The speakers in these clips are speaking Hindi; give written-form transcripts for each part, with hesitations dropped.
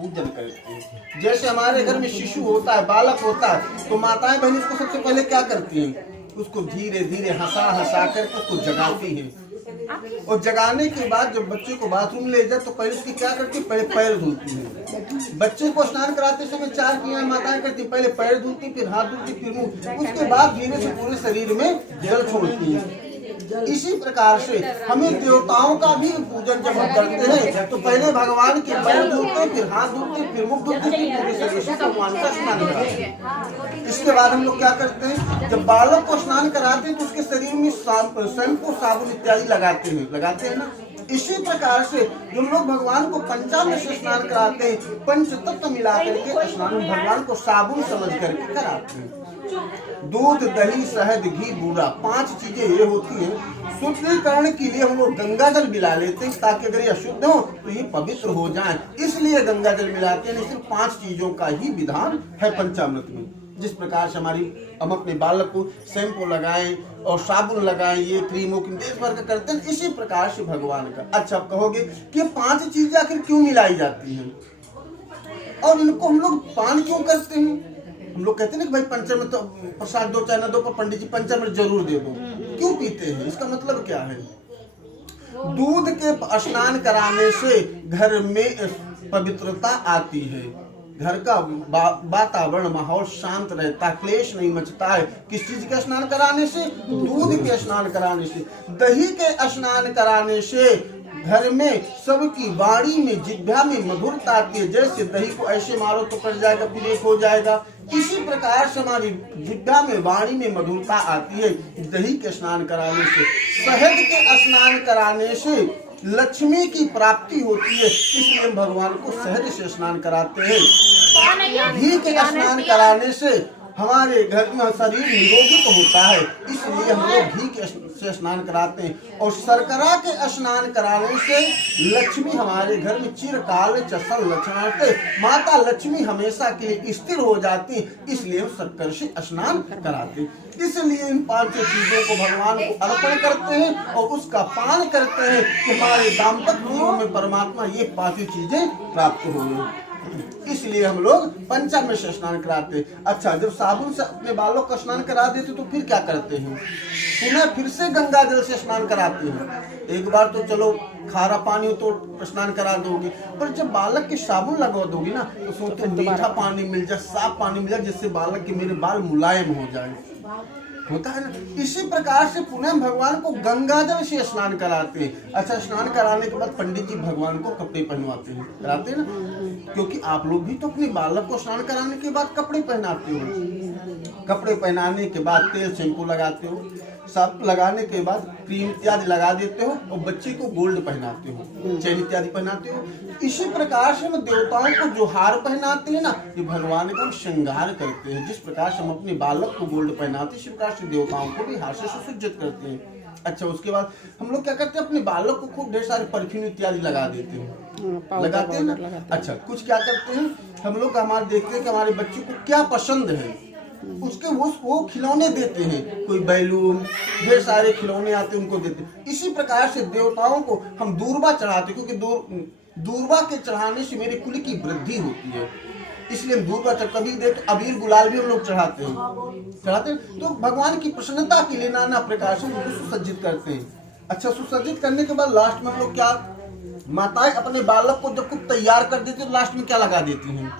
पूजन करते हैं। जैसे हमारे घर में शिशु होता है, बालक होता है, तो माताएं बहन उसको सबसे पहले क्या करती हैं? उसको धीरे धीरे हंसा हंसा कर उसको जगाती हैं। और जगाने के बाद जब बच्चे को बाथरूम ले जाए तो पहले उसकी क्या करती है? पहले पैर धुलती है। बच्चे को स्नान कराते समय 4 क्रियाएं माताएं करती, पहले पैर धुलती, फिर हाथ धुलती, फिर मुंह, उसके बाद धीरे से पूरे शरीर में जल छोड़ती है। इसी प्रकार से हमें देवताओं का भी पूजन जब हम करते हैं तो पहले भगवान के पैर धुलते, फिर हाथ धुलते, फिर मुख धुलते, फिर पूरे शरीर से भगवान का स्नान कराते हैं। इसके बाद हम लोग क्या करते हैं? जब बालक को स्नान कराते हैं तो उसके शरीर में शैम्पू, साबुन इत्यादि लगाते हैं ना। इसी प्रकार से जो लोग भगवान को पंचामृत से स्नान कराते हैं, पंच तत्व मिला करके स्नान भगवान को साबुन समझ करके कराते हैं। दूध, दही, शहद, घी, बूरा, 5 चीजें ये होती हैं। शुद्धिकरण के लिए हम लोग गंगा जल मिला लेते हैं ताकि अगर ये अशुद्ध हो तो ये पवित्र हो जाए, इसलिए गंगा जल मिलाते हैं। सिर्फ 5 चीजों का ही विधान है पंचामृत में। जिस प्रकार से हम अपने बालक को शैम्पू लगाएं और साबुन लगाएं, ये क्रीमों की देश भर का करते हैं, इसी प्रकार से भगवान का। अच्छा, आप कहोगे कि 5 चीजें आखिर क्यों मिलाई जाती हैं और इनको हम लोग पान क्यों करते हैं? हम लोग कहते हैं ना कि भाई पंचामृत प्रसाद दो चाहे ना दो, पर पंडित जी पंचामृत जरूर दे दो। क्यों पीते हैं? इसका मतलब क्या है? दूध के स्नान कराने से घर में पवित्रता आती है, घर का वातावरण माहौल शांत रहता है, क्लेश नहीं मचता है। किस चीज के स्नान कराने से? दूध के स्नान कराने से। दही के स्नान कराने से घर में सबकी वाणी में, जिह्वा में मधुरता आती है। जैसे दही को ऐसे मारो तो कट जाएगा, फिर एक हो जाएगा, इसी प्रकार से हमारी जिह्वा में, वाणी में मधुरता आती है दही के स्नान कराने से। शहद के स्नान कराने से लक्ष्मी की प्राप्ति होती है, इसलिए हम भगवान को शहद से स्नान कराते हैं। घी के स्नान कराने से हमारे घर में शरीर निरोगी तो होता है, इसलिए हम लोग घी के से स्नान कराते हैं। और शर्करा के स्नान कराने से लक्ष्मी हमारे घर में चिरकाल चसल लक्षणाते, माता लक्ष्मी हमेशा के लिए स्थिर हो जाती, इसलिए हम शक्कर से स्नान कराते हैं। इसलिए इन 5 चीजों को भगवान को अर्पण करते हैं और उसका पान करते हैं कि हमारे दाम्पत्य जीवन में परमात्मा ये 5 चीजें प्राप्त हो। इसलिए हम लोग पंचामृत से स्नान कराते हैं। अच्छा, जब साबुन से अपने बालों का स्नान करा देते तो फिर क्या करते हैं? पुनः फिर से गंगा जल से स्नान कराते हैं। एक बार तो चलो खारा पानी हो तो स्नान करा दोगे, पर जब बालक के साबुन लगा दोगे ना तो सोचते मीठा पानी मिल जाए, साफ पानी मिल जाए, जिससे बालक के मेरे बाल मुलायम हो जाए, होता है ना। इसी प्रकार से पुनः भगवान को गंगा जल से स्नान कराते हैं। अच्छा, स्नान कराने के बाद पंडित जी भगवान को कपड़े पहनवाते हैं, कराते हैं ना, क्योंकि आप लोग भी तो अपने बालक को स्नान कराने के बाद कपड़े पहनाते हो। कपड़े पहनाने के बाद तेल शैम्पू लगाते हो, सब लगाने के बाद क्रीम इत्यादि लगा देते हो और बच्चे को गोल्ड पहनाते हो, चैन इत्यादि पहनाते हो। इसी प्रकार से हम देवताओं को जो हार पहनाते हैं ना, ये भगवान का हम श्रृंगार करते हैं। जिस प्रकार से हम अपने बालक को गोल्ड पहनाते हैं, इसी प्रकार से देवताओं को भी हार से सुसज्जित करते हैं। अच्छा, उसके बाद हम लोग क्या करते हैं? अपने बालक को खूब ढेर सारे परफ्यूम इत्यादि लगा देते हैं, लगाते हैं ना। अच्छा, कुछ क्या करते हैं हम लोग, हमारे देखते हैं कि हमारे बच्चे को क्या पसंद है, उसके वो खिलौने देते हैं, कोई बैलून, ढेर सारे खिलौने आते हैं, उनको देते हैं। इसी प्रकार से देवताओं को हम दूर्वा चढ़ाते, क्योंकि दूर्वा के चढ़ाने से मेरे कुल की वृद्धि होती है, इसलिए दूर्वा कभी देख अबीर गुलाल भी हम लोग चढ़ाते हैं। तो भगवान की प्रसन्नता के लिए नाना प्रकार से उनको सुसज्जित करते हैं। अच्छा, सुसज्जित करने के बाद लास्ट में हम लोग क्या, माताएं अपने बालक को जब कुछ तैयार कर देती है तो लास्ट में क्या लगा देती हैं?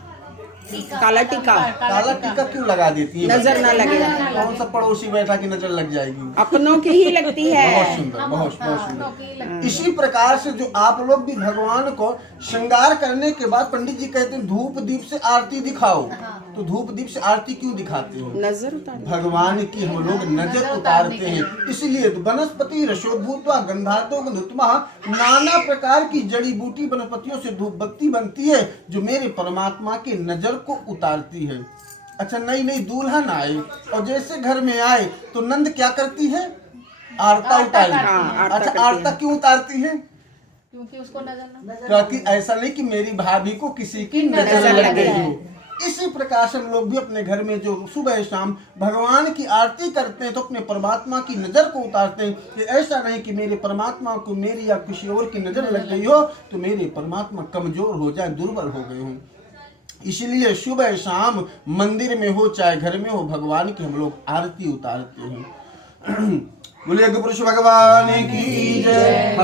काला टीका। काला टीका क्यों लगा देती है? नजर ना लगे। कौन सा पड़ोसी बैठा की नजर लग जाएगी? अपनों की ही लगती है। बहुत सुंदर, बहुत सुंदर। इसी प्रकार से जो आप लोग भी भगवान को श्रृंगार करने के बाद पंडित जी कहते हैं धूप दीप से आरती दिखाओ, तो धूप दीप से आरती क्यों दिखाते हो? नजर उतार, भगवान की हम लोग नजर उतारते हैं। इसलिए वनस्पति रसोद्भूत्वा गंधातो गंधोत्तमा, नाना प्रकार की जड़ी बूटी वनस्पतियों से धूप बत्ती बनती है जो मेरे परमात्मा के नजर को उतारती है। अच्छा, नई नई दुल्हन आए और जैसे घर में आए तो नंद क्या करती है? आरता उतारती। अच्छा, आरता क्यों उतारती है? क्योंकि उसको नजर क्योंकि ऐसा नहीं कि मेरी भाभी को किसी की नजर लग गई हो, इसी प्रकार से हम लोग भी अपने घर में जो सुबह शाम भगवान की आरती करते हैं तो अपने परमात्मा की नज़र को उतारते हैं कि ऐसा नहीं कि मेरे परमात्मा को मेरी या किसी और की नज़र लग गई हो तो मेरे परमात्मा कमज़ोर हो जाए, दुर्बल हो गए हों। इसलिए सुबह शाम मंदिर में हो चाहे घर में हो भगवान की हम लोग आरती उतारते हैं। बोलिए पुरुष भगवान की जय।